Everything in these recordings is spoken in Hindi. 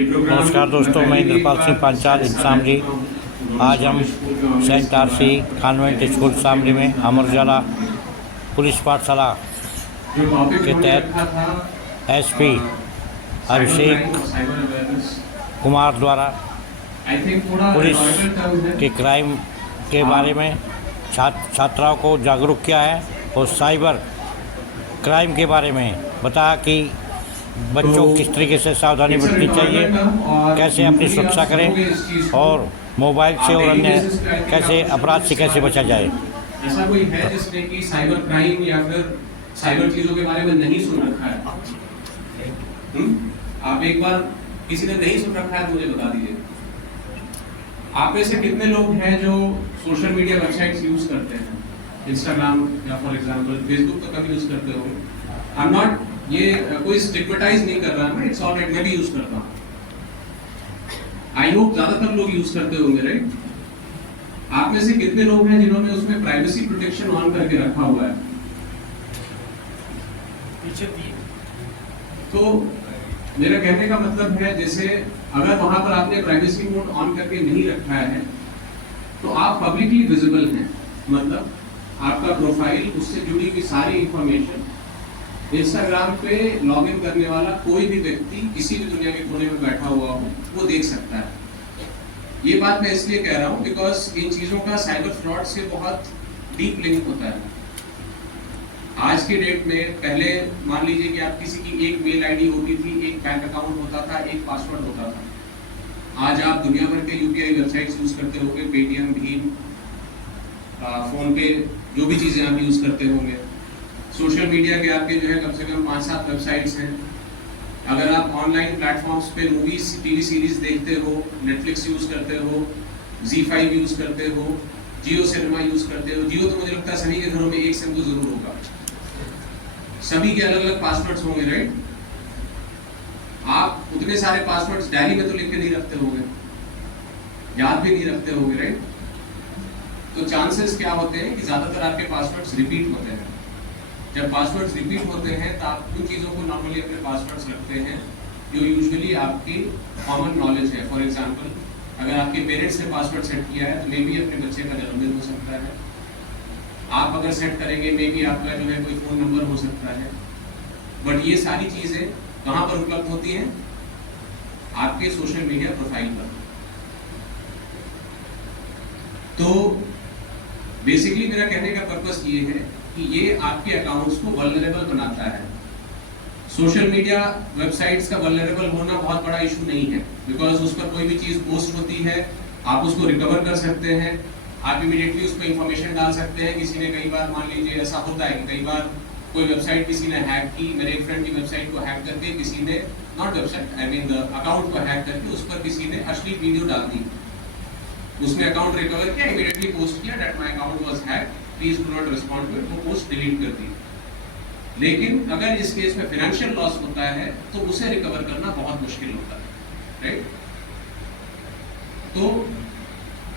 नमस्कार दोस्तों, मैं इंद्रपाल सिंह पांचाल शामली। आज हम saint RC convent school Shamli में अमर उजाला पुलिस पाठशाला के तहत एसपी अभिषेक कुमार द्वारा पुलिस के क्राइम के बारे में छात्राओं को जागरूक किया है और साइबर क्राइम के बारे में बताया कि बच्चों को किस तरीके से सावधानी बरतनी चाहिए, कैसे अपनी सुरक्षा करें और मोबाइल से और अन्य कैसे अपराध से कैसे बचा जाए। ऐसा कोई है जिसने कि साइबर क्राइम या फिर साइबर चीजों के बारे में नहीं सुन रखा है? आप एक बार किसी ने नहीं सुन रखा है तो मुझे बता दीजिए। आप में से कितने लोग हैं जो सोशल मीडिया वेबसाइट्स यूज करते हैं? इंस्टाग्राम या फॉर एग्जांपल फेसबुक तो कभी यूज करते हो? आई एम नॉट ये कोई स्टिग्मेटाइज नहीं कर रहा है, इट्स ऑलराइट, मैं भी यूज करता हूं। आई होप ज्यादातर लोग यूज करते होंगे, राइट? आप में से कितने लोग हैं जिन्होंने उसमें प्राइवेसी प्रोटेक्शन ऑन करके रखा हुआ है? तो मेरा कहने का मतलब है, जैसे अगर वहां पर आपने प्राइवेसी मोड ऑन करके नहीं रखा है तो आप पब्लिकली विजिबल हैं, मतलब आपका प्रोफाइल, उससे जुड़ी हुई सारी इंफॉर्मेशन इंस्टाग्राम पे लॉगिन करने वाला कोई भी व्यक्ति किसी भी दुनिया के कोने में बैठा हुआ हो वो देख सकता है। ये बात मैं इसलिए कह रहा हूं बिकॉज इन चीजों का साइबर फ्रॉड से बहुत डीप लिंक होता है। आज के डेट में, पहले मान लीजिए कि आप किसी की एक मेल आईडी होती थी, एक बैंक अकाउंट होता था, एक पासवर्ड होता था। आज आप दुनिया भर के यूपीआई वेबसाइट्स यूज करते होंगे, पेटीएम, भीम, फोन पे, जो भी चीजें आप यूज करते होंगे। सोशल मीडिया के आपके जो है कम से कम 5-7 वेबसाइट्स हैं। अगर आप ऑनलाइन प्लेटफॉर्म्स पे मूवीज, टीवी सीरीज देखते हो, नेटफ्लिक्स यूज करते हो, Z5 यूज करते हो, जियो सिनेमा यूज करते हो। जियो तो मुझे लगता है सभी के घरों में एक सिम तो जरूर होगा, सभी के अलग अलग पासवर्ड्स होंगे, राइट? आप उतने सारे पासवर्ड्स डायरी में तो लिख के नहीं रखते होंगे, याद भी नहीं रखते होंगे, राइट? तो चांसेस क्या होते हैं कि ज्यादातर आपके पासवर्ड्स रिपीट होते हैं। जब पासवर्ड्स रिपीट होते हैं तो आप उन चीजों को नॉर्मली अपने पासवर्ड्स रखते हैं जो यूजुअली आपकी कॉमन नॉलेज है। फॉर एग्जांपल, अगर आपके पेरेंट्स ने पासवर्ड सेट किया है तो मे बी अपने बच्चे का जन्मदिन हो सकता है। आप अगर सेट करेंगे मे बी आपका जो है कोई फोन नंबर हो सकता है। बट ये सारी चीजें कहाँ पर उपलब्ध होती हैं? आपके सोशल मीडिया प्रोफाइल पर। तो बेसिकली मेरा कहने का पर्पस ये है कि ये आपके अकाउंट्स को वल्नरेबल बनाता है। सोशल मीडिया वेबसाइट्स का वल्नरेबल होना बहुत बड़ा इशू नहीं है, बिकॉज उस पर कोई भी चीज पोस्ट होती है, आप उसको रिकवर कर सकते हैं, आप इमीडिएटली उस पर इंफॉर्मेशन डाल सकते हैं। किसी ने कई बार, मान लीजिए ऐसा होता है कि कई बार कोई वेबसाइट किसी ने हैक की, मेरे एक फ्रेंड की वेबसाइट को हैक करके किसी ने, not website, I mean account को हैक करके उस पर किसी ने अश्लील वीडियो डाल दी। उसने अकाउंट रिकवर किया, इमीडिएटली पोस्ट किया that my account was hacked, please do not respond to it, वो पोस्ट डिलीट कर दी। लेकिन अगर इस केस में फाइनेंशियल लॉस होता है तो उसे रिकवर करना बहुत मुश्किल होता है, राइट? तो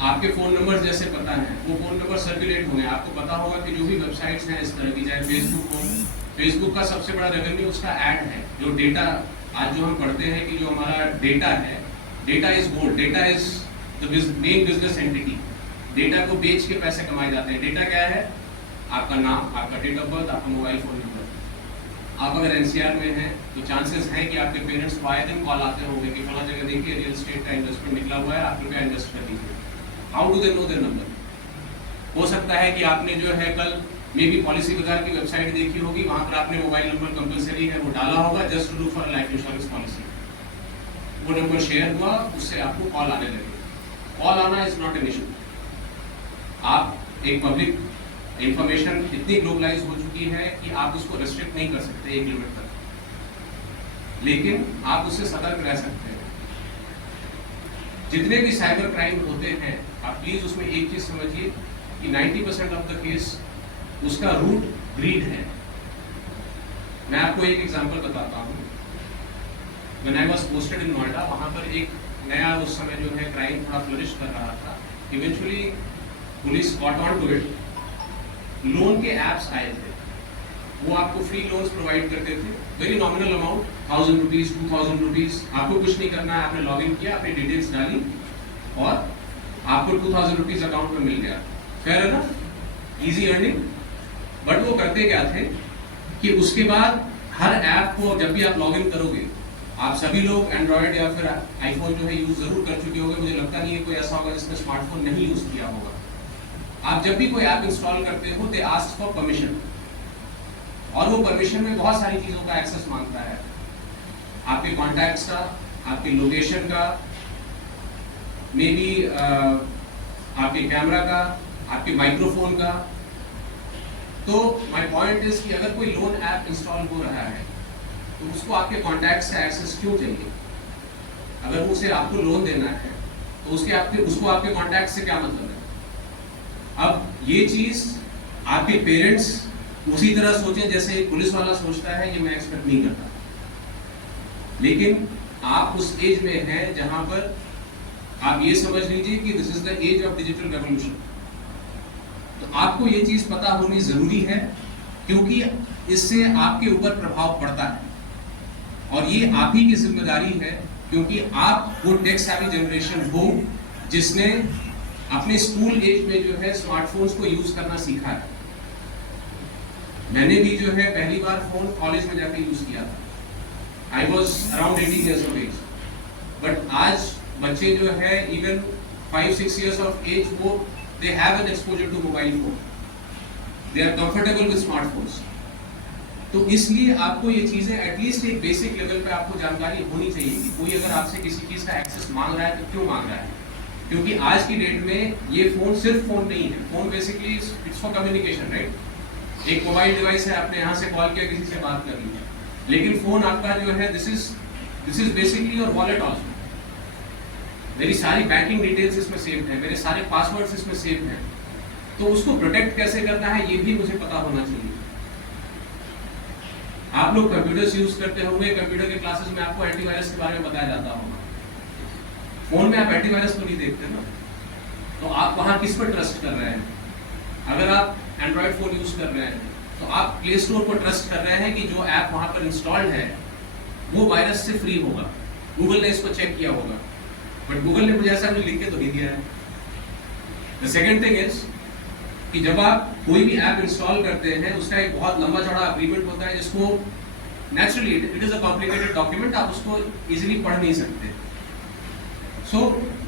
आपके फोन नंबर जैसे पता है, वो फोन नंबर सर्कुलेट होंगे। आपको पता होगा कि जो भी वेबसाइट्स हैं इस तरह की, चाहे फेसबुक हो, फेसबुक का सबसे बड़ा रेवेन्यू उसका ऐड है। जो डेटा आज जो हम पढ़ते हैं कि जो हमारा डेटा है, data is gold, data is the main business entity. Data को बेच के पैसे कमाए जाते हैं। डेटा क्या है? आपका नाम, आपका डेट ऑफ बर्थ, आपका मोबाइल फोन नंबर। आप अगर एनसीआर में हैं तो चांसेस हैं कि आपके पेरेंट्स को आए दिन कॉल आते होंगे कि फला जगह देखिए रियल एस्टेट का इन्वेस्टमेंट निकला हुआ है, आप रुपया इन्वेस्ट कर दीजिए। How do they know their number? हो सकता है कि आपने जो है कल मे बी पॉलिसी बाजार की वेबसाइट देखी होगी, वहां पर आपने मोबाइल नंबर कंपलसरी है वो डाला होगा, just to do for life insurance policy. वो नंबर शेयर हुआ, उससे आपको कॉल आने लगे। कॉल आना इज नॉट एन इशू। आप एक पब्लिक इंफॉर्मेशन इतनी ग्लोबलाइज हो चुकी है कि आप उसको रेस्ट्रिक्ट नहीं कर सकते एक लिमिट तक, लेकिन आप उससे सतर्क रह सकते हैं। जितने भी साइबर क्राइम होते हैं, आप प्लीज उसमें एक चीज समझिए कि 90% ऑफ द केस उसका रूट ग्रीड है। मैं आपको एक एग्जांपल बताता हूँ। When I was posted in Noida, वहां पर एक नया उस समय जो है क्राइम थोड़ा फ्लरिश कर रहा था। Eventually police got on to it. Loan के एप्स आए थे वो आपको फ्री लोन्स प्रोवाइड करते थे, very nominal amount, 1000 rupees, 2000 rupees, आपको कुछ नहीं करना है, आपने लॉग इन किया, अपनी डिटेल्स डाली और आपको 2000 रुपीज अकाउंट में मिल गया। फेयर है ना, इजी अर्निंग। बट वो करते क्या थे कि उसके बाद हर ऐप को जब भी आप लॉग इन करोगे, आप सभी लोग एंड्रॉयड या फिर आईफोन जो है यूज जरूर कर चुके होंगे, मुझे लगता नहीं है कोई ऐसा होगा जिसने स्मार्टफोन नहीं यूज किया होगा। आप जब भी कोई ऐप इंस्टॉल करते हो, दे आस्क फॉर परमिशन, और वो परमिशन में बहुत सारी चीजों का एक्सेस मांगता है, आपके कॉन्टैक्ट्स का, आपके लोकेशन का, मे बी आपके कैमरा का, आपके माइक्रोफोन का। तो माय पॉइंट इज कि अगर कोई लोन ऐप इंस्टॉल हो रहा है तो उसको आपके कॉन्टैक्ट से एक्सेस क्यों चाहिए? अगर उसे आपको लोन देना है तो उसको आपके कॉन्टैक्ट से क्या मतलब है? अब ये चीज आपके पेरेंट्स उसी तरह सोचें जैसे एक पुलिस वाला सोचता है, ये मैं एक्सपेक्ट नहीं करता, लेकिन आप उस एज में हैं जहां पर आप ये समझ लीजिए कि this is the age of digital revolution. तो आपको ये चीज पता होनी जरूरी है, क्योंकि इससे आपके ऊपर प्रभाव पड़ता है और ये आप ही की जिम्मेदारी है, क्योंकि आप वो टेक सेवी जनरेशन हो जिसने अपने स्कूल एज में जो है स्मार्टफोन्स को यूज करना सीखा है। मैंने भी जो है पहली बार फोन कॉलेज में जाके यूज किया था। I was around 18 years of age, but आज बच्चे जो है इवन 5-6 years of age, वो they have an exposure to mobile phone, they are comfortable with smartphones। तो इसलिए आपको ये चीजें एटलीस्ट एक बेसिक लेवल पे आपको जानकारी होनी चाहिए कि कोई अगर आपसे किसी चीज का एक्सेस मांग रहा है तो क्यों मांग रहा है। क्योंकि आज की डेट में ये फोन सिर्फ फोन नहीं है, phone basically it's for communication, right. एक मोबाइल डिवाइस है, आपने यहाँ से कॉल किया, किसी से बात कर ली, लेकिन फोन आपका जो है this is basically your wallet also. मेरी सारी बैंकिंग डिटेल्स इसमें सेव है, मेरे सारे पासवर्ड्स इसमें सेव हैं, तो उसको प्रोटेक्ट कैसे करना है ये भी मुझे पता होना चाहिए। आप लोग कंप्यूटर्स यूज करते होंगे, कंप्यूटर के क्लासेस में आपको एंटीवायरस के बारे में बताया जाता होगा। फोन में आप एंटीवायरस तो नहीं देखते ना, तो आप वहां किस पर ट्रस्ट कर रहे हैं? अगर आप एंड्रॉयड फोन यूज कर रहे हैं तो आप प्ले स्टोर पर ट्रस्ट कर रहे हैं कि जो ऐप वहां पर इंस्टॉल्ड है वो वायरस से फ्री होगा, गूगल ने इसको चेक किया होगा, बट गूगल ने मुझे ऐसा कुछ लिख के तो नहीं दिया है। द सेकेंड थिंग इज कि जब आप कोई भी ऐप इंस्टॉल करते हैं उसका एक बहुत लंबा चौड़ा एग्रीमेंट होता है, जिसको naturally it is a complicated document, आप उसको इजीली पढ़ नहीं सकते। सो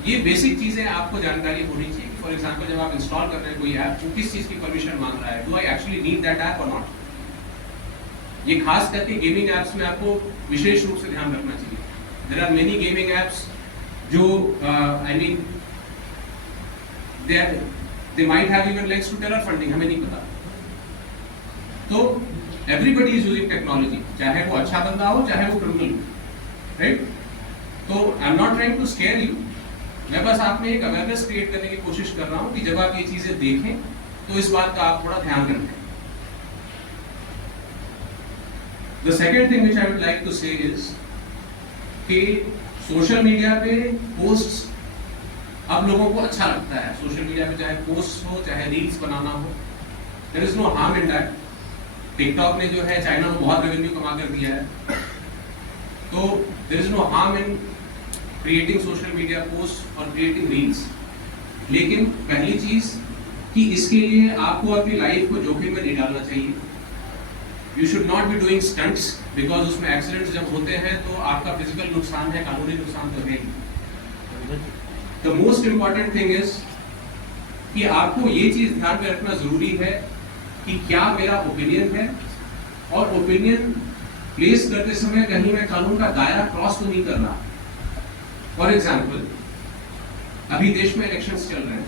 ये बेसिक चीजें आपको जानकारी होनी चाहिए। फॉर एग्जांपल, जब आप इंस्टॉल कर रहे हैं कोई ऐप, वो किस चीज की परमिशन मांग रहा है, do I actually need that app और नॉट। ये खास करके गेमिंग एप्स में आपको विशेष रूप से ध्यान रखना चाहिए। There are many gaming apps जो I mean they might have even links to terror funding, हमें नहीं पता। तो everybody is using technology, चाहे वो अच्छा बंदा हो चाहे वो क्रिमिनल हो, राइट। तो I am not trying to scare you, मैं बस आप में एक अवेयरनेस क्रिएट करने की कोशिश कर रहा हूं कि जब आप ये चीजें देखें तो इस बात का आप थोड़ा ध्यान रखें। The second thing which I would like to say is कि सोशल मीडिया पे पोस्ट्स अब लोगों को अच्छा लगता है। सोशल मीडिया पे चाहे पोस्ट हो चाहे रील्स बनाना हो, there is no harm in that. TikTok ने जो है चाइना में बहुत रेवेन्यू कमा कर दिया है, तो there is no harm in creating social media post और क्रिएटिंग रील्स। लेकिन पहली चीज कि इसके लिए आपको अपनी लाइफ को जोखिम में नहीं डालना चाहिए। You should not be doing stunts, because उसमें एक्सीडेंट्स जब होते हैं तो आपका फिजिकल नुकसान है, कानूनी नुकसान तो है ही। The most important thing is कि आपको ये चीज ध्यान में रखना जरूरी है कि क्या मेरा ओपिनियन है, और ओपिनियन प्लेस करते समय कहीं मैं कानून का दायरा क्रॉस तो नहीं कर रहा। फॉर एग्जाम्पल, अभी देश में इलेक्शंस चल रहे हैं,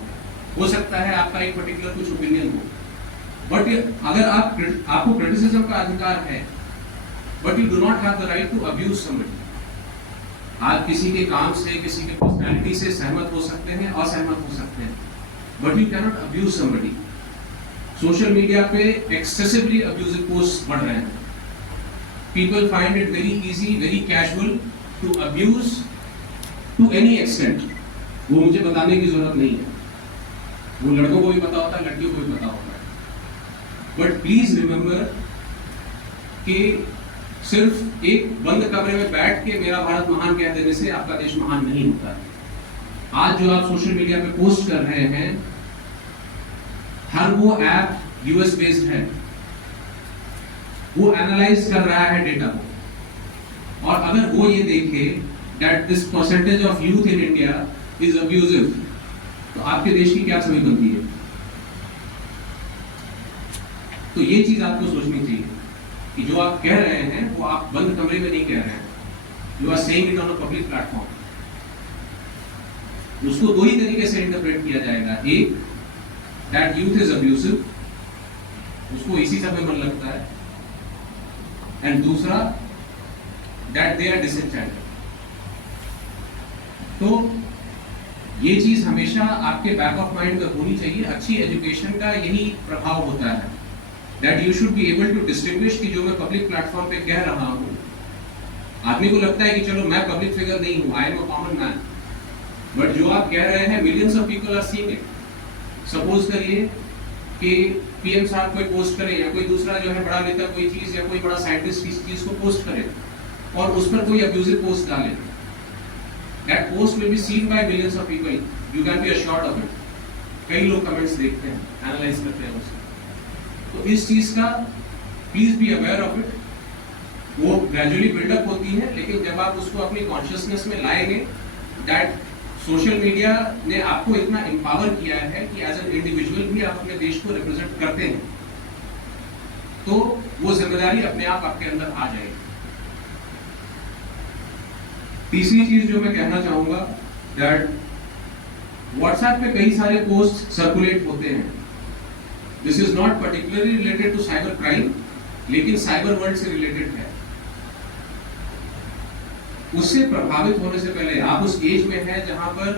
हो सकता है आपका एक पर्टिकुलर कुछ ओपिनियन हो, बट अगर आपको क्रिटिसिज्म का अधिकार है, but you do not have the right to abuse somebody. आप किसी के काम से, किसी के पर्सनैलिटी से सहमत हो सकते हैं, असहमत हो सकते हैं, but you cannot abuse somebody. Social media पे एक्सेसिवली अब्यूजिव पोस्ट बढ़ रहे हैं। People find it very easy, very casual to abuse to any extent. वो मुझे बताने की जरूरत नहीं है, वो लड़कों को भी पता होता है, लड़कियों को भी पता होता है। बट प्लीज रिमेंबर कि सिर्फ एक बंद कमरे में बैठ के मेरा भारत महान कह देने से आपका देश महान नहीं होता है। आज जो आप सोशल मीडिया पे पोस्ट कर रहे हैं, हर वो ऐप यूएस बेस्ड है, वो एनालाइज कर रहा है डेटा को, और अगर वो ये देखे that this percentage of youth in India is abusive, तो आपके देश की क्या छवि बनती है? तो ये चीज आपको सोचनी चाहिए कि जो आप कह रहे हैं वो आप बंद कमरे में नहीं कह रहे हैं, you are saying it on a public platform. उसको दो ही तरीके से इंटरप्रेट किया जाएगा, एक दैट यूथ इज अब्यूसिव, उसको इसी सब में मन लगता है, एंड दूसरा दैट दे आर डिसएंचेंटेड। तो ये चीज हमेशा आपके बैक ऑफ माइंड में होनी चाहिए। अच्छी एजुकेशन का यही प्रभाव होता है, that you should be able to distinguish कि जो मैं पब्लिक प्लेटफॉर्म पे कह रहा हूं, आदमी को लगता है कि चलो मैं पब्लिक फिगर नहीं हूं, I am a common man, but जो आप कह रहे हैं millions of people are seeing it. Suppose करिए कि पीएम साहब कोई पोस्ट करे या कोई दूसरा जो है बड़ा नेता कोई चीज या कोई बड़ा साइंटिस्ट किसी चीज को पोस्ट करे और उस पर कोई अब्यूजिव पोस्ट डाले, that post will be seen by millions of people, you can be assured of it. कई लोग कमेंट्स देखते हैं, एनालाइज करते हैं उसे। तो इस चीज का please be aware of it. वो ग्रेजुअली बिल्डअप होती है, लेकिन जब आप उसको अपनी कॉन्शियसनेस में लाएंगे दैट सोशल मीडिया ने आपको इतना एम्पावर किया है कि एज एन इंडिविजुअल भी आप अपने देश को रिप्रेजेंट करते हैं, तो वो जिम्मेदारी अपने आप आपके अंदर आ जाएगी। तीसरी चीज जो मैं कहना चाहूंगा दैट व्हाट्सएप पे कई सारे पोस्ट सर्कुलेट होते हैं, this is not particularly related to cyber crime, लेकिन साइबर वर्ल्ड से रिलेटेड है। उससे प्रभावित होने से पहले आप उस एज में हैं जहां पर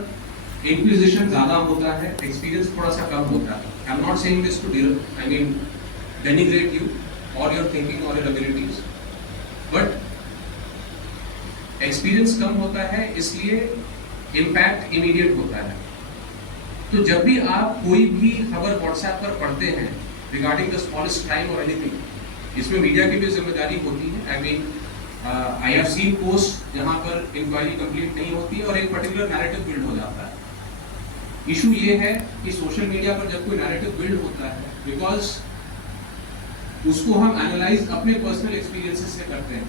इंक्विजिशन ज्यादा होता है, एक्सपीरियंस थोड़ा सा कम होता है। I am not saying this to denigrate you और योर थिंकिंग और योर एबिलिटीज, बट एक्सपीरियंस कम होता है, इसलिए इम्पैक्ट इमीडिएट होता है। तो जब भी आप कोई भी खबर व्हाट्सएप पर पढ़ते हैं रिगार्डिंग द स्मॉलेस्ट क्राइम और एनीथिंग, इसमें मीडिया की भी जिम्मेदारी होती है। आई हैव सीन पोस्ट जहां पर इंक्वायरी कंप्लीट नहीं होती और एक पर्टिकुलर नैरेटिव बिल्ड हो जाता है। इशू ये है कि सोशल मीडिया पर जब कोई नैरेटिव बिल्ड होता है, बिकॉज उसको हम एनालाइज अपने पर्सनल एक्सपीरियंसेस से करते हैं,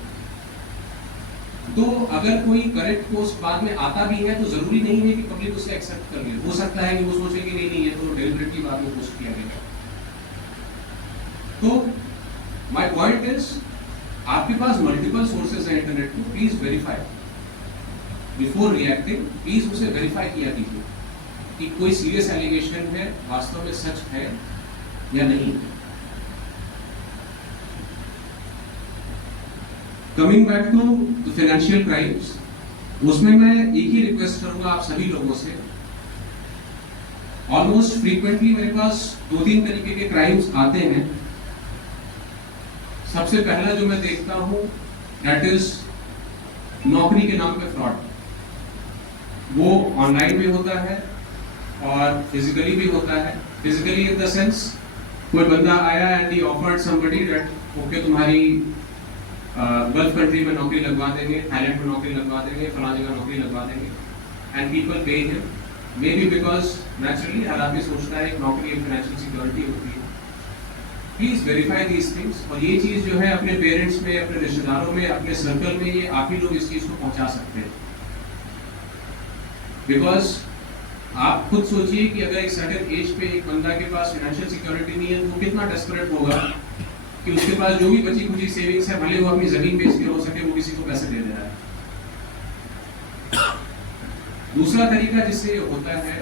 तो अगर कोई करेक्ट पोस्ट बाद में आता भी है तो जरूरी नहीं है कि पब्लिक उसे एक्सेप्ट कर ले। हो सकता है कि वो सोचे कि नहीं ये तो डेलिबरेटली बाद में पोस्ट किया गया। तो माय पॉइंट इज, आपके पास मल्टीपल सोर्सेज हैं इंटरनेट को, please verify before reacting. Please उसे वेरीफाई किया कीजिए कि कोई सीरियस एलिगेशन है, वास्तव में सच है या नहीं। Coming back to the financial crimes, उसमें मैं एक ही रिक्वेस्ट करूंगा आप सभी लोगों से। ऑलमोस्ट फ्रीक्वेंटली मेरे पास 2-3 तरीके के क्राइम्स आते हैं। सबसे पहला जो मैं देखता हूं दैट इज नौकरी के नाम पे फ्रॉड। वो ऑनलाइन भी होता है और फिजिकली भी होता है। फिजिकली इन द सेंस, कोई बंदा आया and he offered somebody that okay तुम्हारी गल्फ कंट्री में नौकरी लगवा देंगे, थाईलैंड में नौकरी लगवा देंगे, फलां जगह नौकरी लगवा देंगे, and people pay him, maybe because naturally हर आदमी सोचता है एक नौकरी एक फाइनेंशियल सिक्योरिटी होती है। Please verify these things. और ये चीज जो है अपने पेरेंट्स में, अपने रिश्तेदारों में, अपने सर्कल में, ये आप ही लोग इस चीज को पहुंचा सकते हैं। बिकॉज आप खुद सोचिए कि अगर एक सर्टेन एज पे एक बंदा के पास फाइनेंशियल सिक्योरिटी नहीं है तो कितना डेस्परेट होगा कि उसके पास जो भी बची कुची सेविंग्स है, भले वो अपनी जमीन बेच के हो सके, वो किसी को पैसे दे दे रहा है। दूसरा तरीका जिससे ये होता है,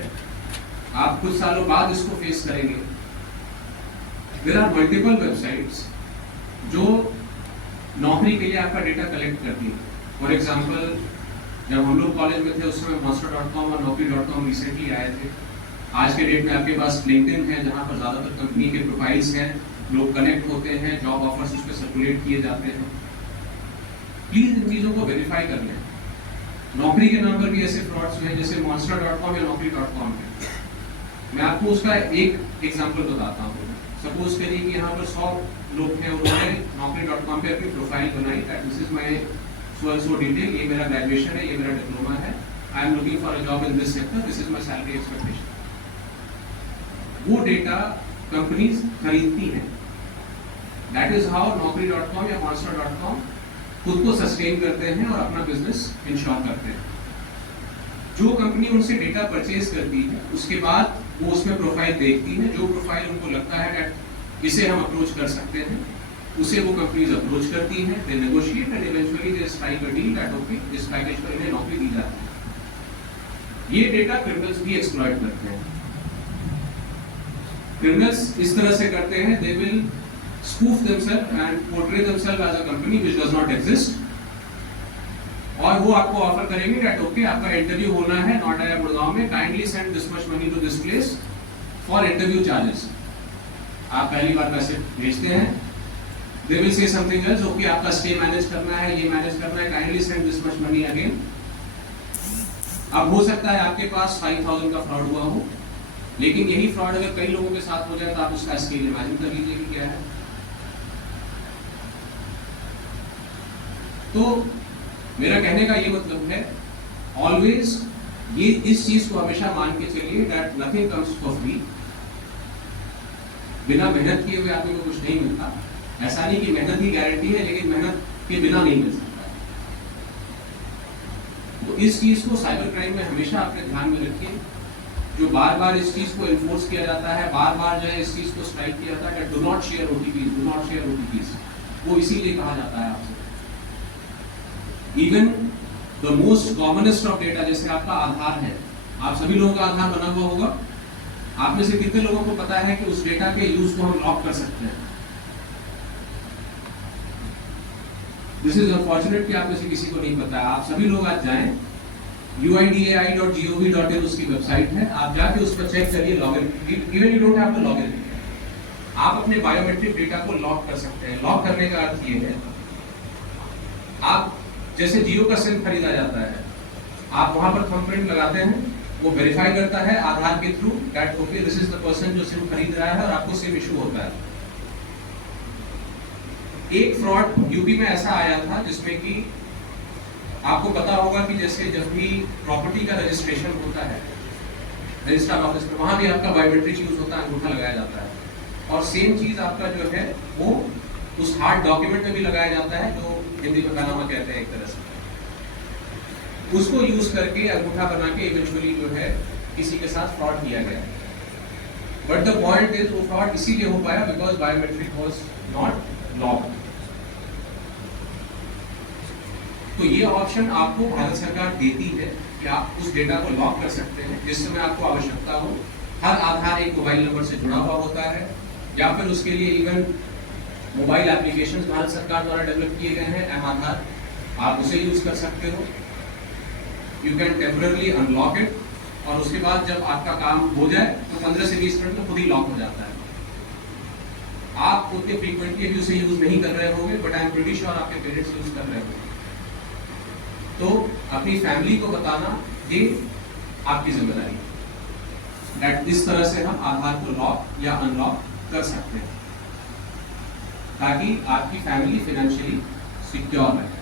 आप कुछ सालों बाद इसको फेस करेंगे। देयर आर मल्टीपल वेबसाइट्स जो नौकरी के लिए आपका डेटा कलेक्ट करती है। फॉर एग्जाम्पल, जब हम लोग कॉलेज में थे उस समय monster.com और naukri.com रिसेंटली आए थे। आज के डेट में आपके पास लिंक्डइन है जहां पर ज्यादातर कंपनी के प्रोफाइल्स हैं, लोग कनेक्ट होते हैं, जॉब ऑफर्स उस पर सर्कुलेट किए जाते हैं। प्लीज इन चीजों को वेरीफाई कर लें। नौकरी के नाम पर भी ऐसे फ्रॉड्स हैं जैसे monster.com या naukri.com है। मैं आपको उसका एक एग्जांपल बताता हूँ। सपोज करिए कि यहाँ पर 100 लोग हैं, उन्होंने naukri.com पे अपनी प्रोफाइल बनाई that this is my so detail, ये मेरा ग्रेजुएशन है, ये मेरा डिप्लोमा है, I am looking for a job in this sector, this is my salary expectation. वो डेटा कंपनीज खरीदती हैं। दैट इज हाउ naukri.com या monster.com खुद को सस्टेन करते हैं और अपना बिजनेस इंश्योर करते हैं। जो कंपनी उनसे डेटा परचेज करती है उसके बाद वो उसमें प्रोफाइल देखती है, जो प्रोफाइल उनको लगता है कि इसे हम अप्रोच कर सकते हैं, उसे वो कंपनीज अप्रोच करती हैं, they negotiate and eventually they strike a deal that okay इस पैकेज पर इन्हें नौकरी दी जाती है। ये डेटा क्रिमिनल्स भी एक्सप्लॉइट करते हैं। क्रिमिनल्स इस तरह से करते हैं, they will spoof themselves and portray themselves as a company which does not exist, और वो आपको ऑफर करेंगे that okay आपका इंटरव्यू होना है नोएडा या गुड़गांव में, kindly send this much money to this place for interview charges. आप पहली बार पैसे भेजते हैं, they will say something else, okay आपका स्टे मैनेज करना है, ये मैनेज करना है, kindly send this much money again. अब हो सकता है आपके पास 5000 का फ्रॉड हुआ हो, लेकिन यही फ्रॉड अगर कई लोगों के साथ हो जाए तो आप उसका स्केल इमेजिन कर लीजिए कि क्या है। तो मेरा कहने का ये मतलब है, ऑलवेज ये इस चीज को हमेशा मान के चलिए that nothing comes for free. बिना मेहनत किए हुए आदमी को कुछ नहीं मिलता। ऐसा नहीं कि मेहनत ही गारंटी है, लेकिन मेहनत के बिना नहीं मिल सकता। तो इस चीज को साइबर क्राइम में हमेशा अपने ध्यान में रखिए। जो बार बार इस चीज को इन्फोर्स किया जाता है, बार बार जो है इस चीज को स्ट्राइक किया जाता है, do not share OTPs, do not share OTPs, वो इसीलिए कहा जाता है आपसे। Even the most commonest of data, जैसे आपका आधार है, आप सभी लोगों का आधार बना हुआ होगा। आप में से कितने लोगों को पता है कि उस डेटा के यूज को हम लॉक कर सकते हैं? दिस इज अनफॉर्चुनेट कि आप में से किसी को नहीं पता है। आप सभी लोग आज जाएं, uidai.gov.in उसकी वेबसाइट है, आप जाके उस पर चेक करिए, login, even you don't have to login, आप अपने बायोमेट्रिक डेटा को लॉक कर सकते हैं। लॉक करने का अर्थ ये है, आप जैसे जियो का सिम खरीदा जाता है, आप वहां पर थंबप्रिंट लगाते हैं, वो वेरीफाई करता है आधार के through that okay this is the person जो सिम खरीद रहा है, और आपको सिम इशू होता है। एक फ्रॉड यूपी में ऐसा आया था जिसमें कि आपको पता होगा कि जैसे जब भी प्रॉपर्टी का रजिस्ट्रेशन होता है रजिस्ट्रार ऑफिस में, वहां भी आपका बायोमेट्रिक यूज होता है, अंगूठा लगाया जाता है, और सेम चीज आपका जो है वो उस हार्ड डॉक्यूमेंट में भी लगाया जाता है, जो हिंदी में पनामा कहते हैं एक तरह से। उसको यूज करके अंगूठा बना के इवेंचुअली जो है किसी के साथ फ्रॉड किया गया। बट द पॉइंट इज वो फ्रॉड इसीलिए हो पाया because biometric was not locked. तो ये ऑप्शन आपको भारत सरकार देती है कि आप उस डेटा को लॉक कर सकते हैं जिस समय आपको आवश्यकता हो। हर आधार एक मोबाइल नंबर से जुड़ा हुआ होता है, या फिर उसके लिए इवन मोबाइल एप्लीकेशंस भारत सरकार द्वारा डेवलप किए गए हैं, एम आधार, आप उसे यूज कर सकते हो। You can temporary unlock it, और उसके बाद जब आपका काम हो जाए तो 15 से 20 मिनट में खुद ही लॉक हो जाता है। आप उतने फ्रीक्वेंटली अभी उसे यूज नहीं कर रहे होंगे, but I am pretty sure आपके पेरेंट्स यूज कर रहे होंगे। तो अपनी फैमिली को बताना ये आपकी जिम्मेदारी है दैट इस तरह से हम आधार को लॉक या अनलॉक कर सकते हैं, ताकि आपकी फैमिली फाइनेंशियली सिक्योर रहे।